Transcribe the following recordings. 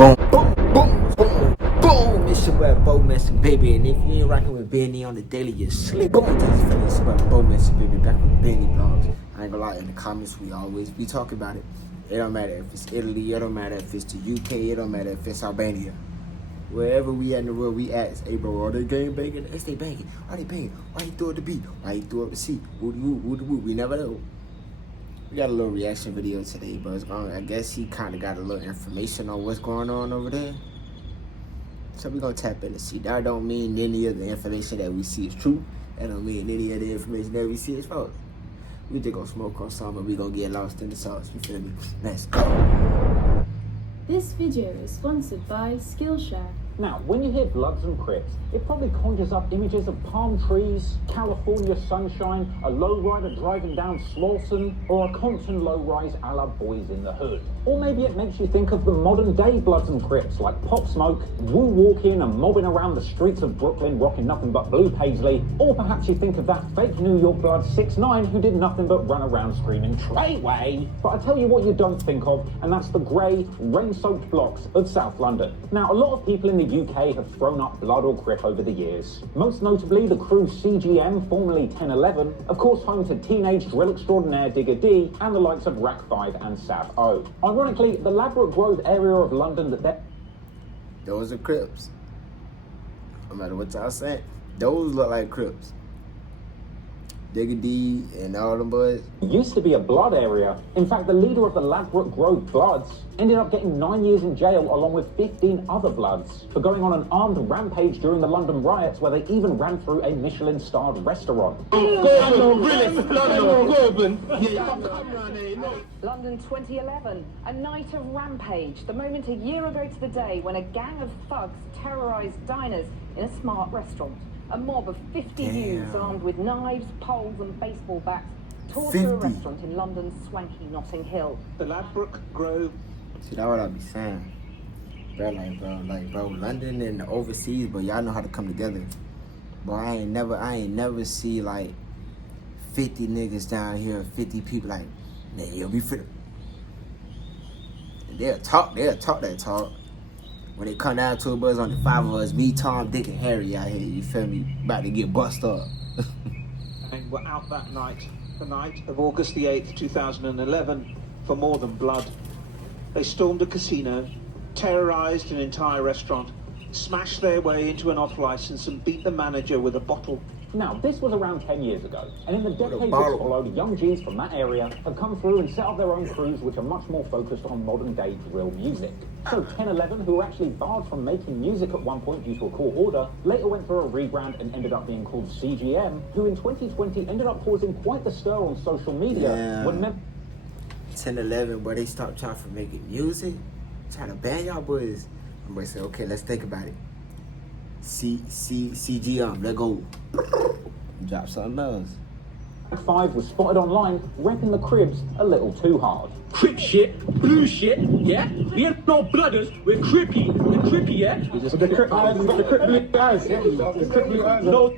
Boom, boom, boom, boom, boom. It's your boy Bo Messi, baby. And if you ain't rocking with Benny on the daily, you're sleep. Boom, it's your boy Bo Messi, baby. Back with Benny Vlogs. I ain't gonna lie, in the comments, we always be talking about it. It don't matter if it's Italy, it don't matter if it's the UK, it don't matter if it's Albania. Wherever we at in the world, we ask, hey bro, are they game banging? Is they banging? Are they banging? Why he threw up the beat? Why he threw up the C? Woo. We never know. We got a little reaction video today, but it's going, I guess he kind of got a little information on what's going on over there. So we're going to tap in and see. That don't mean any of the information that we see is true. That don't mean any of the information that we see is false. We just going to smoke on something, but we going to get lost in the sauce. You feel me? Let's go. This video is sponsored by Skillshare. Now, when you hear Bloods and Crips, it probably conjures up images of palm trees, California sunshine, a lowrider driving down Slauson, or a Compton low-rise a la Boys in the Hood. Or maybe it makes you think of the modern-day Bloods and Crips, like Pop Smoke, woo walking and mobbing around the streets of Brooklyn, rocking nothing but blue paisley. Or perhaps you think of that fake New York Blood 6ix9ine who did nothing but run around screaming, Treyway! But I tell you what you don't think of, and that's the grey, rain-soaked blocks of South London. Now, a lot of people in the UK have thrown up Blood or Crip over the years. Most notably the crew CGM, formerly 1011, of course home to teenage drill extraordinaire Digga D, and the likes of Rack 5 and Sav O. Ironically, the Ladbroke Grove area of London that they're... Those are Crips. No matter what y'all say, those look like Crips. Digga D and all them boys. Used to be a Blood area. In fact, the leader of the Ladbroke Grove Bloods ended up getting 9 years in jail along with 15 other Bloods for going on an armed rampage during the London riots where they even ran through a Michelin-starred restaurant. London 2011, a night of rampage, the moment a year ago to the day when a gang of thugs terrorised diners in a smart restaurant. A mob of 50 youths armed with knives, poles and baseball bats tore through a restaurant in London's swanky Notting Hill. The Ladbroke Grove. See, that's what I be saying. Bro, London and the overseas, but y'all know how to come together. But I ain't never see like 50 niggas down here, 50 people like, nah, yo, we finna. They'll talk that talk. When they come down to it, boys, on the 5 of us, me, Tom, Dick, and Harry out here, you feel me? About to get bust up. And we're out that night, the night of August the 8th, 2011, for more than blood. They stormed a casino, terrorised an entire restaurant, smashed their way into an off-licence and beat the manager with a bottle. Now, this was around 10 years ago, and in the decades that followed, young G's from that area have come through and set up their own crews which are much more focused on modern-day drill music. So 1011, who were actually barred from making music at one point due to a court order, later went through a rebrand and ended up being called CGM, who in 2020 ended up causing quite the stir on social media when 1011, boy, they stopped trying for making music, trying to ban y'all boys. I'm gonna say, okay, let's think about it. CGM, let go. Drop something else. 5 was spotted online repping the Crips a little too hard. Crip shit, blue shit, yeah? We ain't no blooders, we're crippy, yeah? The Crip eyes, the Crip blue eyes, yeah? The Crip blue eyes. No.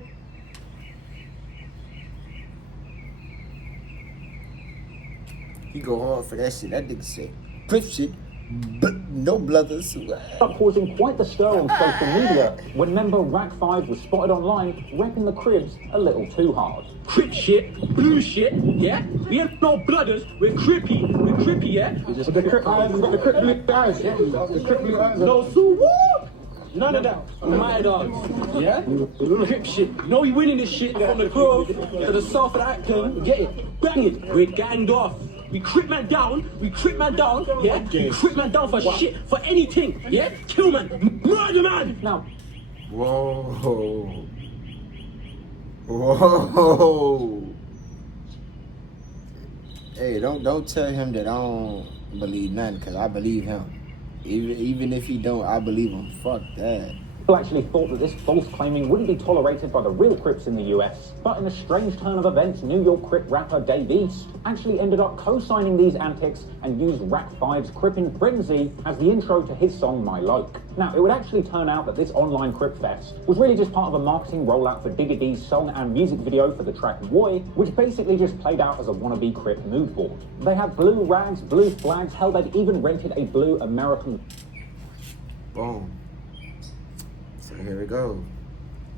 He go hard for that shit. That nigga said, Crip shit, but no brothers. Causing quite the stir on social media when member Rack 5 was spotted online repping the Crips a little too hard. Crip shit, blue shit, yeah? We ain't no blooders, we're crippy, yeah? The Crip eyes, the Crip blue eyes, yeah? The Crip blue eyes. No, so what? None of that. My dogs, yeah? Crip shit. You know we winning this shit from the Grove to the south of that thing. Get it? Bang it. We're ganged off. We Crip man down, yeah? We Crip man down for shit, for anything, yeah? Kill man, murder man! Now, Whoa. Hey, don't tell him that I don't believe nothing, because I believe him. Even if he don't, I believe him. Fuck that. people actually thought that this false claiming wouldn't be tolerated by the real Crips in the US. But in a strange turn of events, New York Crip rapper Dave East actually ended up co-signing these antics and used Rack 5's Crippin' Frenzy as the intro to his song My Loke. Now, it would actually turn out that this online Crip Fest was really just part of a marketing rollout for Digga D's song and music video for the track Woy, which basically just played out as a wannabe Crip mood board. They had blue rags, blue flags, hell, they'd even rented a blue American... Boom. So here we go.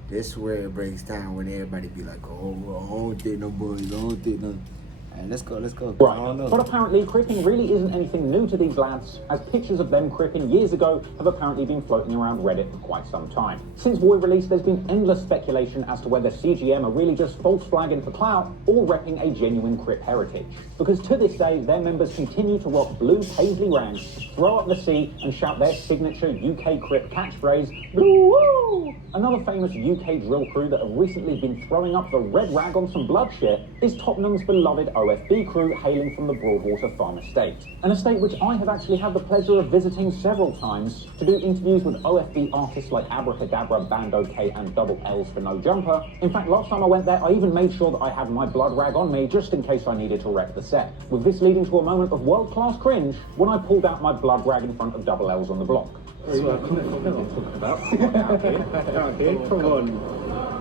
This is where it breaks down when everybody be like, oh, I don't think no boys, I don't think no. Alright, let's go. I don't know. But apparently, cripping really isn't anything new to these lads, as pictures of them cripping years ago have apparently been floating around Reddit for quite some time. Since Boy release, there's been endless speculation as to whether CGM are really just false flagging for clout or repping a genuine Crip heritage. Because to this day, their members continue to rock blue paisley ranks, throw up the C, and shout their signature UK Crip catchphrase, Blue Woo! Another famous UK drill crew that have recently been throwing up the red rag on some blood shit is Tottenham's beloved OFB crew hailing from the Broadwater Farm Estate. An estate which I have actually had the pleasure of visiting several times to do interviews with OFB artists like Abracadabra, Band OK and Double L's for No Jumper. In fact, last time I went there, I even made sure that I had my blood rag on me just in case I needed to wreck the set. With this leading to a moment of world-class cringe when I pulled out my blood rag in front of Double L's on the block. Come on.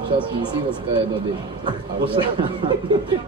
Trust me, you see what's going on there.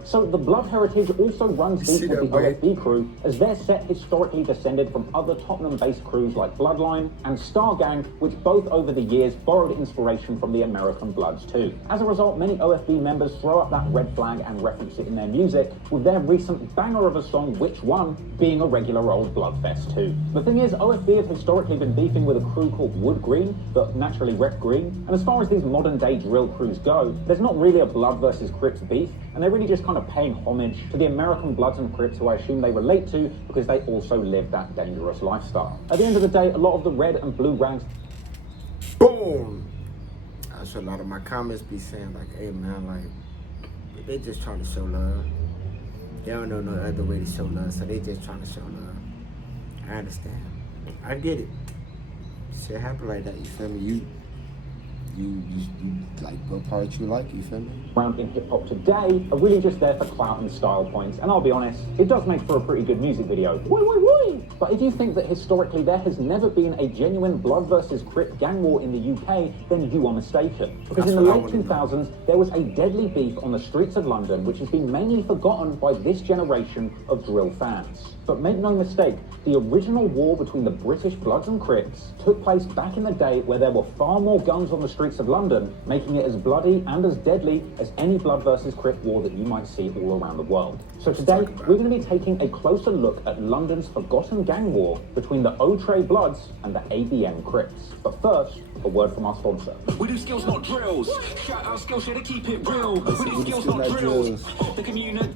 So the blood heritage also runs deep with the OFB crew, as their set historically descended from other Tottenham-based crews like Bloodline and Star Gang, which both over the years borrowed inspiration from the American Bloods too. As a result, many OFB members throw up that red flag and reference it in their music, with their recent banger of a song, Which One, being a regular old Bloodfest too. The thing is, OFB have historically been beefing with a crew called Wood Green, but naturally Rep Green, and as far as these modern day drill crews go, there's not really a Blood versus Crips beef, and they're really just kind of paying homage to the American Bloods and Crips who I assume they relate to because they also live that dangerous lifestyle. At the end of the day, a lot of the red and blue rags... Boom! That's a lot of my comments be saying like, hey man, like, they just trying to show love. They don't know no other way to show love, so they just trying to show love. I understand. I get it. Shit happen like that, you feel me? You like what parts you like, you feel me? Around in hip-hop today are really just there for clout and style points, and I'll be honest, it does make for a pretty good music video. Woi, woi, woi! But if you think that historically there has never been a genuine Blood versus Crip gang war in the UK, then you are mistaken. Because in the late 2000s, there was a deadly beef on the streets of London, which has been mainly forgotten by this generation of drill fans. But make no mistake, the original war between the British Bloods and Crips took place back in the day where there were far more guns on the streets of London, making it as bloody and as deadly as any Blood versus Crip war that you might see all around the world. So today, we're going to be taking a closer look at London's forgotten gang war between the O31 Bloods and the ABM Crips. But first, a word from our sponsor. We do skills, not drills. Shout out Skillshare to keep it real. We do skills, not drills. The community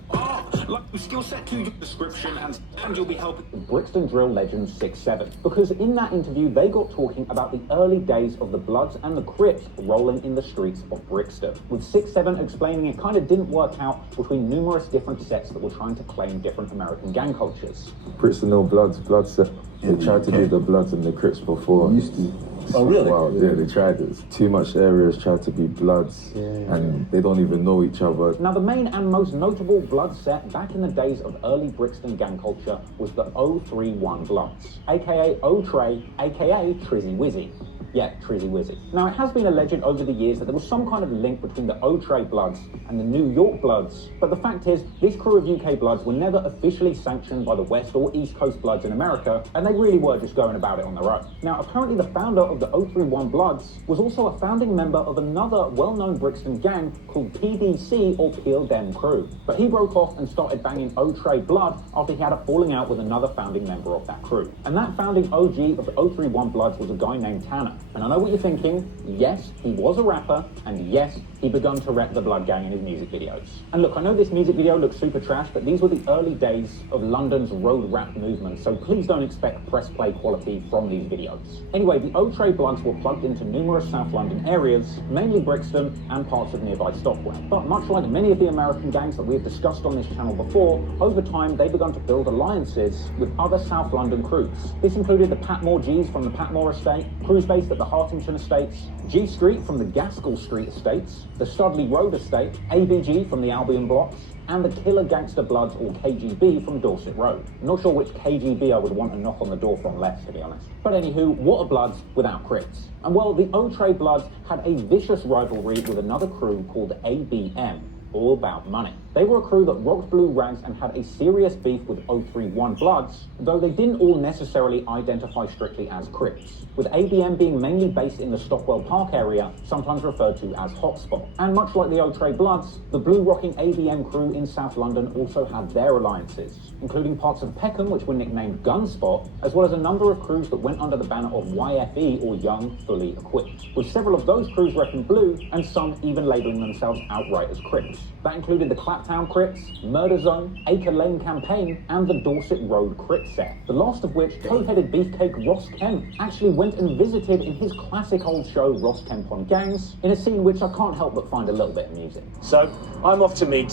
like skill set to your description and you'll be helping Brixton drill legend 6-7. Because in that interview, they got talking about the early days of the Bloods and the Crips rolling in the streets of Brixton. With 6-7 explaining it kind of didn't work out between numerous different sets that were trying to claim different American gang cultures. Brixton no Bloods set. They tried to do the Bloods and the Crips before. Used to. Oh, really? Wow, yeah, they tried it. Too much areas tried to be Bloods, and they don't even know each other. Now, the main and most notable Blood set back in the days of early Brixton gang culture was the O31 Bloods, aka O-Tray, aka Trizzy Wizzy. Yeah, Trizzy Wizzy. Now, it has been alleged over the years that there was some kind of link between the O-Tray Bloods and the New York Bloods, but the fact is, this crew of UK Bloods were never officially sanctioned by the West or East Coast Bloods in America, and they really were just going about it on their own. Now, apparently the founder of the O31 Bloods was also a founding member of another well-known Brixton gang called PDC, or Peel Dem Crew. But he broke off and started banging O-Tray Blood after he had a falling out with another founding member of that crew. And that founding OG of the O31 Bloods was a guy named Tanner. And I know what you're thinking, yes, he was a rapper, and yes, he begun to rep the Blood Gang in his music videos. And look, I know this music video looks super trash, but these were the early days of London's road rap movement, so please don't expect press play quality from these videos. Anyway, the O-Tray Bloods were plugged into numerous South London areas, mainly Brixton and parts of nearby Stockwell. But much like many of the American gangs that we have discussed on this channel before, over time they began to build alliances with other South London crews. This included the Patmore Gs from the Patmore Estate, crews based at the Hartington Estates, G Street from the Gaskell Street Estates, the Studley Road Estate, ABG from the Albion Blocks, and the Killer Gangster Bloods, or KGB, from Dorset Road. I'm not sure which KGB I would want to knock on the door from less, to be honest. But anywho, what are Bloods without Crips? And well, the O-Tray Bloods had a vicious rivalry with another crew called ABM, all about money. They were a crew that rocked blue rags and had a serious beef with O31 Bloods, though they didn't all necessarily identify strictly as Crips, with ABM being mainly based in the Stockwell Park area, sometimes referred to as Hotspot. And much like the O31 Bloods, the blue-rocking ABM crew in South London also had their alliances, including parts of Peckham, which were nicknamed Gunspot, as well as a number of crews that went under the banner of YFE, or Young Fully Equipped, with several of those crews repping blue, and some even labelling themselves outright as Crips. That included the Claptown Crips, Murder Zone, Acre Lane Campaign, and the Dorset Road Crit set, the last of which tow-headed beefcake Ross Kemp actually went and visited in his classic old show Ross Kemp on Gangs, in a scene which I can't help but find a little bit amusing. So, I'm off to meet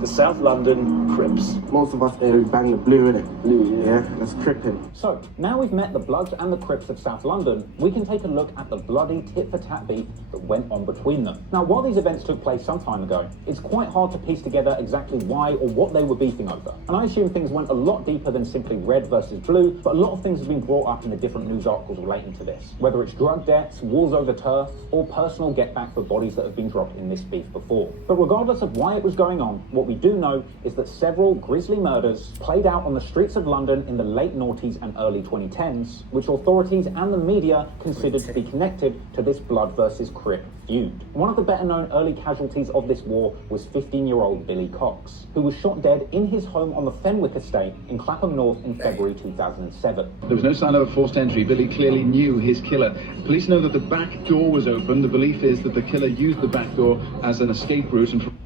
the South London Crips. Most of us there bang the blue, innit? Blue, yeah. That's crippin'. So, now we've met the Bloods and the Crips of South London, we can take a look at the bloody tit-for-tat beef that went on between them. Now, while these events took place some time ago, it's quite hard to piece together exactly why or what they were beefing over. And I assume things went a lot deeper than simply red versus blue, but a lot of things have been brought up in the different news articles relating to this, whether it's drug debts, wars over turf, or personal get-back for bodies that have been dropped in this beef before. But regardless of why it was going on, what we do know is that several grisly murders played out on the streets of London in the late noughties and early 2010s, which authorities and the media considered to be connected to this blood versus Crip feud. One of the better-known early casualties of this war was 15-year-old Billy Cox, who was shot dead in his home on the Fenwick estate in Clapham North in February 2007. There was no sign of a forced entry. Billy clearly knew his killer. Police know that the back door was open. The belief is that the killer used the back door as an escape route. And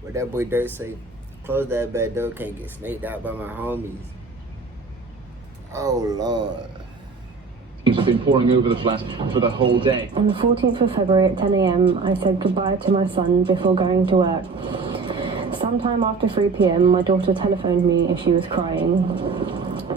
what that boy Dirt say, close that back door, can't get snaked out by my homies. Oh Lord. have been pouring over the flat for the whole day. On the 14th of February at 10 a.m, I said goodbye to my son before going to work. Sometime after 3 p.m, my daughter telephoned me if she was crying.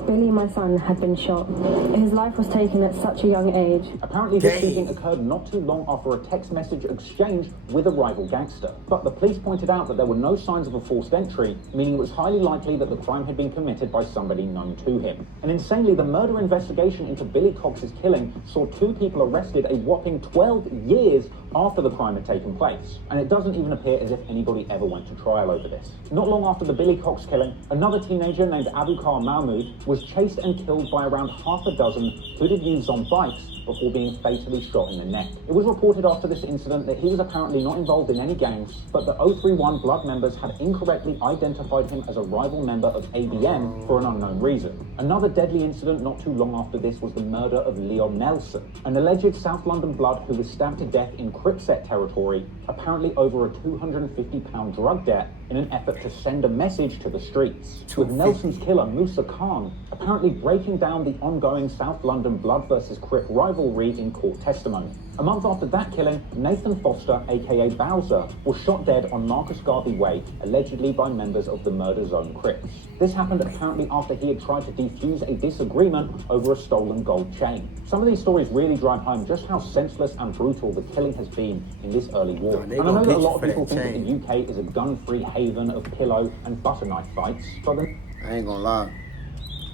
Billy, my son, had been shot. His life was taken at such a young age. Apparently this shooting occurred not too long after a text message exchange with a rival gangster. But the police pointed out that there were no signs of a forced entry, meaning it was highly likely that the crime had been committed by somebody known to him. And insanely, the murder investigation into Billy Cox's killing saw 2 people arrested a whopping 12 years after the crime had taken place. And it doesn't even appear as if anybody ever went to trial over this. Not long after the Billy Cox killing, another teenager named Abukar Mahmood was chased and killed by around half a dozen hooded youths on bikes before being fatally shot in the neck. It was reported after this incident that he was apparently not involved in any gangs, but the O31 Blood members had incorrectly identified him as a rival member of ABM for an unknown reason. Another deadly incident not too long after this was the murder of Leon Nelson, an alleged South London Blood who was stabbed to death in Cripset territory, apparently over a £250 drug debt in an effort to send a message to the streets, with Nelson's killer Musa Khan apparently breaking down the ongoing South London Blood versus Crip rivalry in court testimony. A month after that killing, Nathan Foster, aka Bowser, was shot dead on Marcus Garvey Way, allegedly by members of the Murder Zone Crips. This happened apparently after he had tried to defuse a disagreement over a stolen gold chain. Some of these stories really drive home just how senseless and brutal the killing has been in this early war. And I know that a lot of people think that the UK is a gun-free haven of pillow and butter knife fights, but I ain't gonna lie.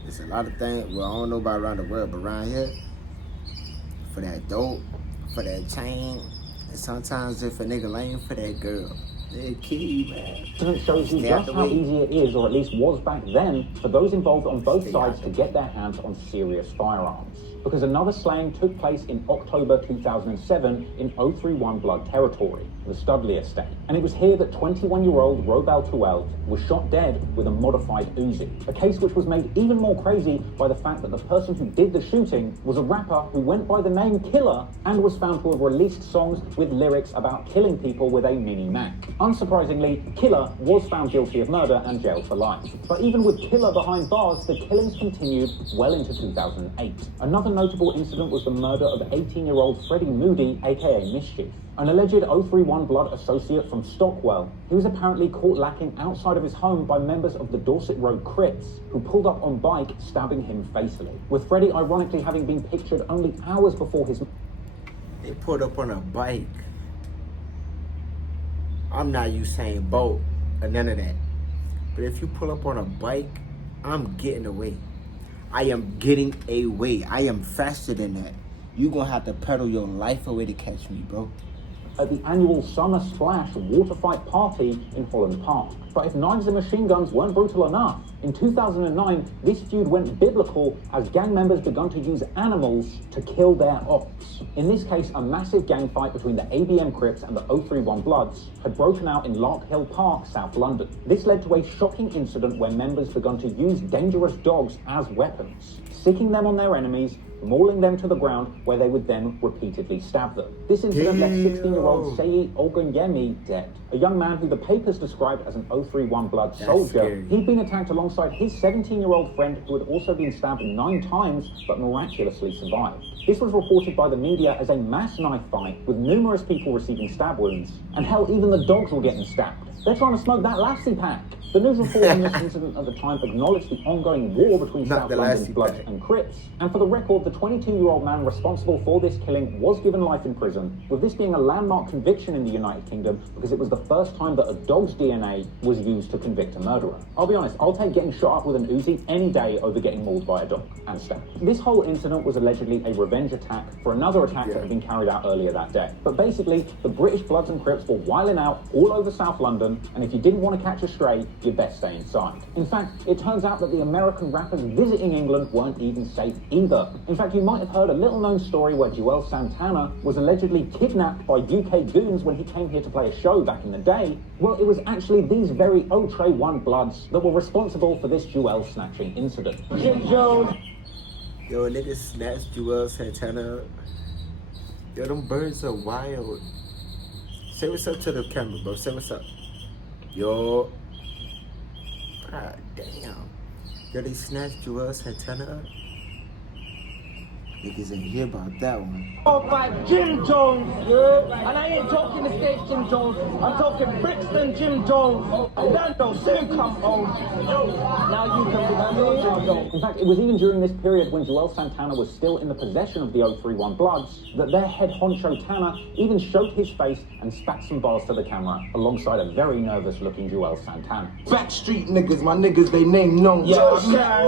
There's a lot of things, well, I don't know about around the world, but around here, for that dope, for that chain, and sometimes if a nigga lame for that girl, they'll kill you, man. It shows you just how easy it is, or at least was back then, for those involved on both sides to get their hands on serious firearms. Because another slaying took place in October 2007 in O31 Blood territory, the Studley estate. And it was here that 21-year-old Robel Tuel was shot dead with a modified Uzi. A case which was made even more crazy by the fact that the person who did the shooting was a rapper who went by the name Killer and was found to have released songs with lyrics about killing people with a Mini Mac. Unsurprisingly, Killer was found guilty of murder and jailed for life. But even with Killer behind bars, the killings continued well into 2008. Another notable incident was the murder of 18-year-old Freddie Moody, aka Mischief, an alleged O31 Blood associate from Stockwell. He was apparently caught lacking outside of his home by members of the Dorset Road Crips, who pulled up on bike, stabbing him fatally, with Freddie ironically having been pictured only hours before his... They pulled up on a bike. I'm not Usain Bolt or none of that. But if you pull up on a bike, I'm getting away. I am getting away. I am faster than that. You gonna have to pedal your life away to catch me, bro. at the annual Summer Splash water fight party in Holland Park. But if knives and machine guns weren't brutal enough, in 2009, this feud went biblical as gang members began to use animals to kill their ops. In this case, a massive gang fight between the ABM Crips and the O31 Bloods had broken out in Lark Hill Park, South London. This led to a shocking incident where members began to use dangerous dogs as weapons, sicking them on their enemies, mauling them to the ground, where they would then repeatedly stab them. This incident left 16-year-old Sei Oganyemi dead, a young man who the papers described as an O31 Blood soldier. He'd been attacked alongside his 17-year-old friend who had also been stabbed 9 times but miraculously survived. This was reported by the media as a mass knife fight with numerous people receiving stab wounds, and hell, even the dogs were getting stabbed. They're trying to smoke that lassie pack. The news report on this incident at the time acknowledged the ongoing war between South London's Bloods and Crips, and for the record, the 22-year-old man responsible for this killing was given life in prison, with this being a landmark conviction in the United Kingdom because it was the first time that a dog's DNA was used to convict a murderer. I'll be honest, I'll take getting shot up with an Uzi any day over getting mauled by a dog and stabbed. This whole incident was allegedly a revenge attack for another attack that had been carried out earlier that day. But basically, the British Bloods and Crips were wilding out all over South London, and if you didn't want to catch a stray, you'd best stay inside. In fact, it turns out that the American rappers visiting England weren't even safe either. In fact, you might have heard a little-known story where Joel Santana was allegedly kidnapped by UK goons when he came here to play a show back in the day. Well, it was actually these very O31 Bloods that were responsible for this Joel snatching incident. Yo, niggas snatched Joel Santana. Yo, them birds are wild. Say what's up to the camera, bro. Say what's up. Yo. God damn. Yo, they snatched Joel Santana up. Niggas ain't hear about that one. Oh, by Jim Jones, yeah? And I ain't talking the state Jim Jones. I'm talking Brixton Jim Jones. Orlando, soon come home. Now you can remember Jim Jones. In fact, it was even during this period when Joel Santana was still in the possession of the O31 Bloods that their head honcho Tanner even showed his face and spat some bars to the camera alongside a very nervous-looking Joel Santana. Backstreet niggas, my niggas, they name known. Yeah,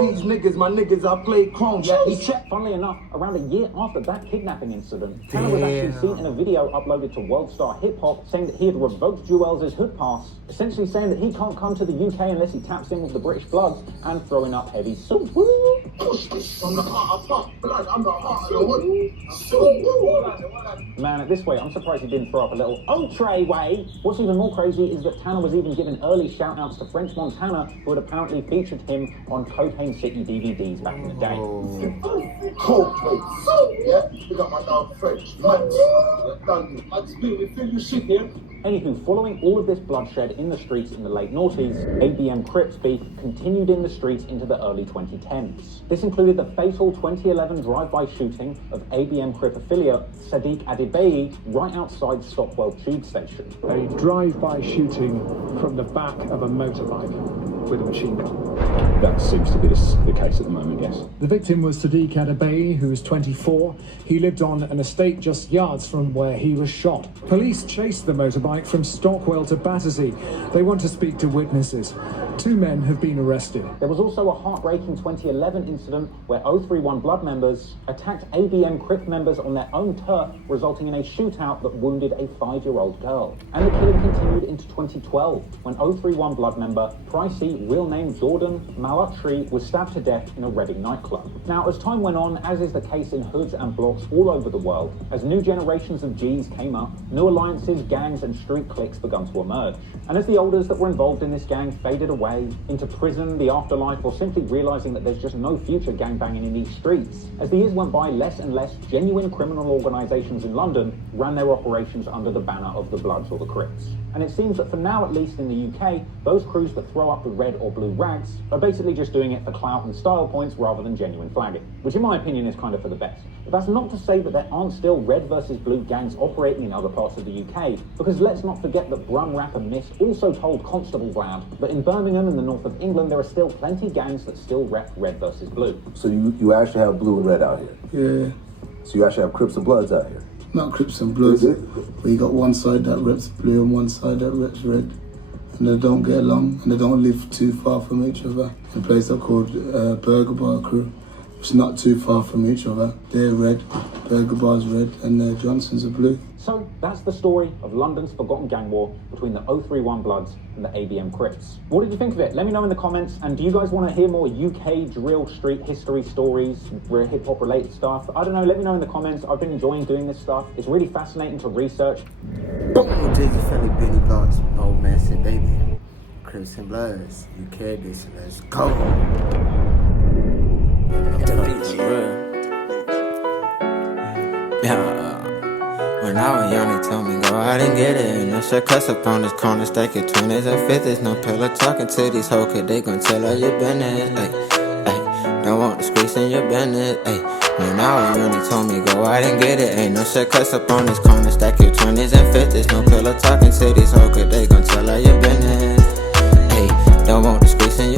these niggas, my niggas, I play clown. Yeah, he checked. Funnily enough, around a year after that kidnapping incident, Tanner was actually seen in a video uploaded to World Star Hip Hop saying that he had revoked Joel's hood pass, essentially saying that he can't come to the UK unless he taps in with the British Bloods and throwing up heavy soup. Man, at this way, I'm surprised he didn't throw up a little O-tray way. What's even more crazy is that Tanner was even given early shout-outs to French Montana, who had apparently featured him on Cocaine City DVDs back in the day. Yeah, we got my dog French. Anywho, following all of this bloodshed in the streets in the late noughties, ABM Crips beef continued in the streets into the early 2010s. This included the fatal 2011 drive-by shooting of ABM Crip affiliate Sadiq Adebayi right outside Stockwell Tube Station. A drive-by shooting from the back of a motorbike with a machine gun. That seems to be the case at the moment, yes. The victim was Sadiq Adebayi, who was 24. He lived on an estate just yards from where he was shot. Police chased the motorbike from Stockwell to Battersea. They want to speak to witnesses. 2 men have been arrested. There was also a heartbreaking 2011 incident where O31 Blood members attacked ABM Crip members on their own turf, resulting in a shootout that wounded a 5-year-old girl. And the killing continued into 2012, when O31 Blood member Pricey, real name Jordan Malutri, was stabbed to death in a Reading nightclub. Now, as time went on, as is the case in hoods and blocks all over the world, as new generations of Gs came up, new alliances, gangs and street cliques began to emerge. And as the elders that were involved in this gang faded away into prison, the afterlife, or simply realizing that there's just no future gangbanging in these streets, as the years went by, less and less genuine criminal organizations in London ran their operations under the banner of the Bloods or the Crips. And it seems that for now, at least in the UK, those crews that throw up the red or blue rags are basically just doing it for clout and style points rather than genuine flagging, which in my opinion is kind of for the best. But that's not to say that there aren't still red versus blue gangs operating in other parts of the UK, because let's not forget that Brum rapper Miss also told Constable Brad that in Birmingham in the north of England there are still plenty gangs that still rep red versus blue. So you actually have blue and red out here? Yeah. So you actually have Crips and Bloods out here? Not Crips and Bloods, but you got one side that reps blue and one side that reps red. And they don't get along, and they don't live too far from each other. In a place called Burger Bar Crew, which is not too far from each other. They're red, Burger Bar's red, and Johnson's are blue. So, That's the story of London's forgotten gang war between the O31 Bloods and the ABM Crips. What did you think of it? Let me know in the comments. And do you guys want to hear more UK drill street history stories, hip hop related stuff? I don't know, let me know in the comments. I've been enjoying doing this stuff. It's really fascinating to research. Boom, Jizzy Felly, Benny Vlogs, Bo Massive Baby, Crips and Bloods. You carry this, let's go. When I was young, they told me go out and get it. And no shit cuss up on this corner, stack your 20s and 50s. No pillow talking to these hoes, cause they gon' tell all your business. Ay, don't want the squeeze in your business. Ay, when I was young, they told me go out and get it. Ain't no shit cuss up on this corner, stack your 20s and 50s. No pillow talking to these hoes, cause they gon' tell all your business. Ay, don't want the squeeze in your